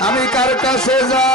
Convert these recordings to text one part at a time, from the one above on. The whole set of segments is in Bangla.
আমি কার কাছে যা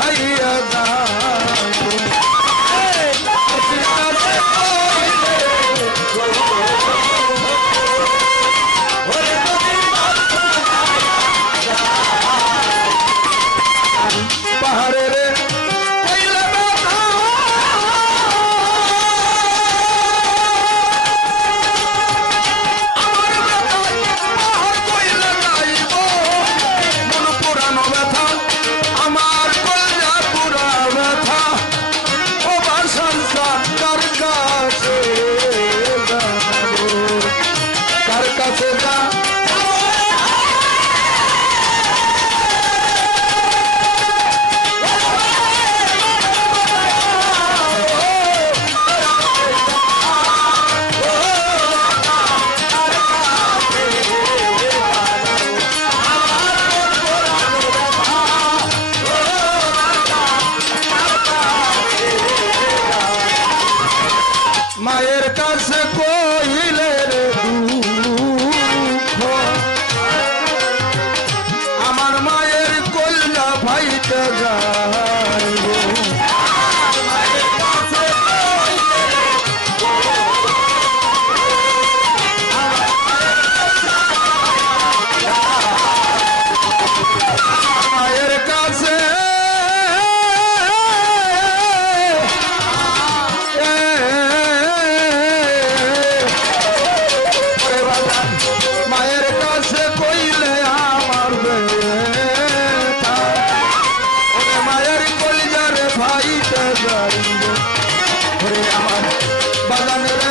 saía da Bananera.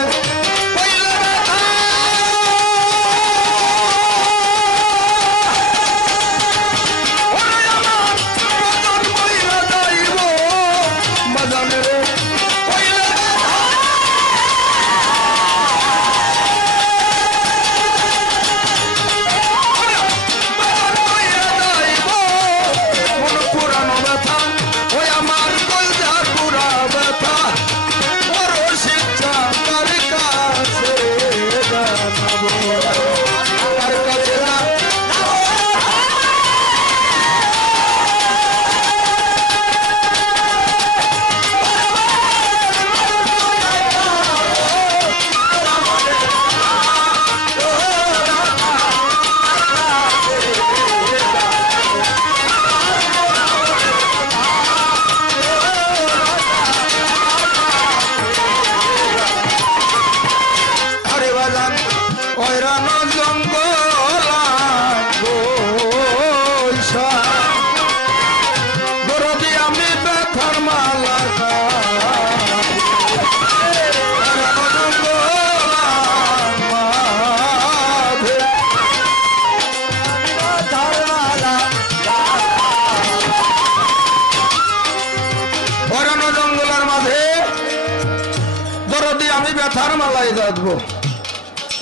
বাঁধবো।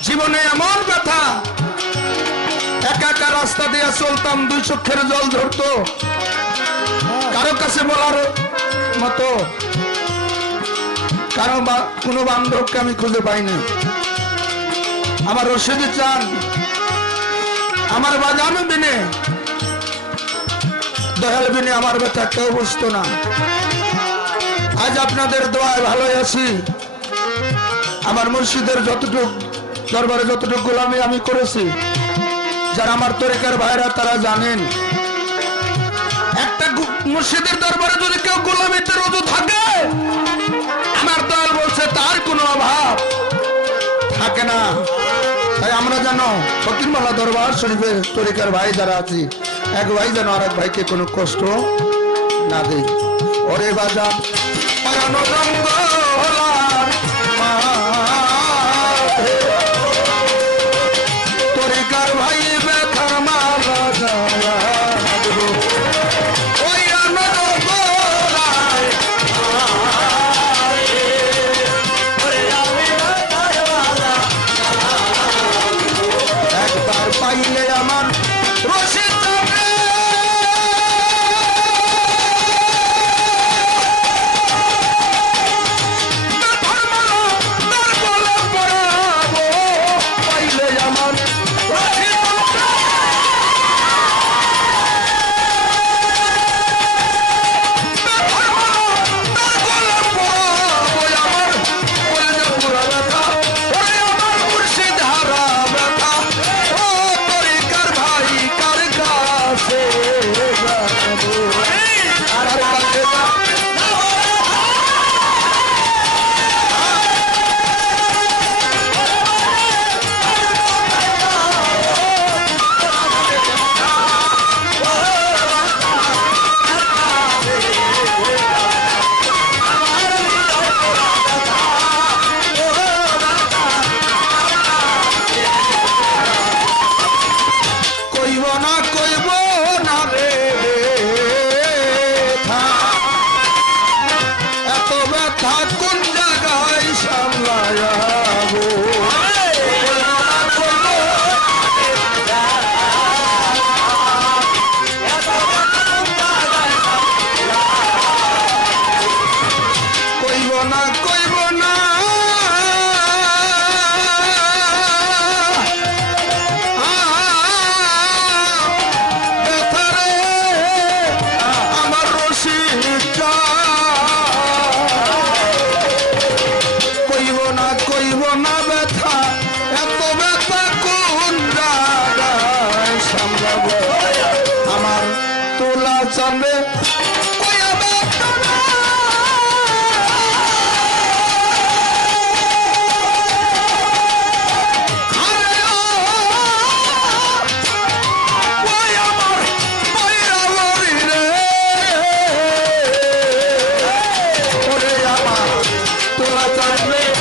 জীবনে এমন ব্যথা একা রাস্তা দিয়ে চলতাম, দুই চক্ষের জল ধরত। কারও কাছে বলার মতো কারও বা কোনো বান্ধবকে আমি খুঁজে পাইনি। আমার রশিদি চান, আমার বাজানো দিনে দয়াল বিনে আমার ব্যথা কেউ বুঝতো না। আজ আপনাদের দোয়ায় ভালোই আছি। আমার যতটুক দরবারে যতটুক গোলামি আমি করেছি, যারা আমার তরিকার ভাইরা, তারা জানেন। একটা মুর্শিদের দরবারে যদি কেউ গোলামিতে রোজু থাকে, আমার দল বলছে তার কোনো অভাব থাকে না। তাই আমরা যেন ফকিরমালা দরবার শরীফের তরিকার ভাই যারা আছি, এক ভাই যেন আর এক ভাইকে কোনো কষ্ট না দেয়। ওরে বাজার Amém.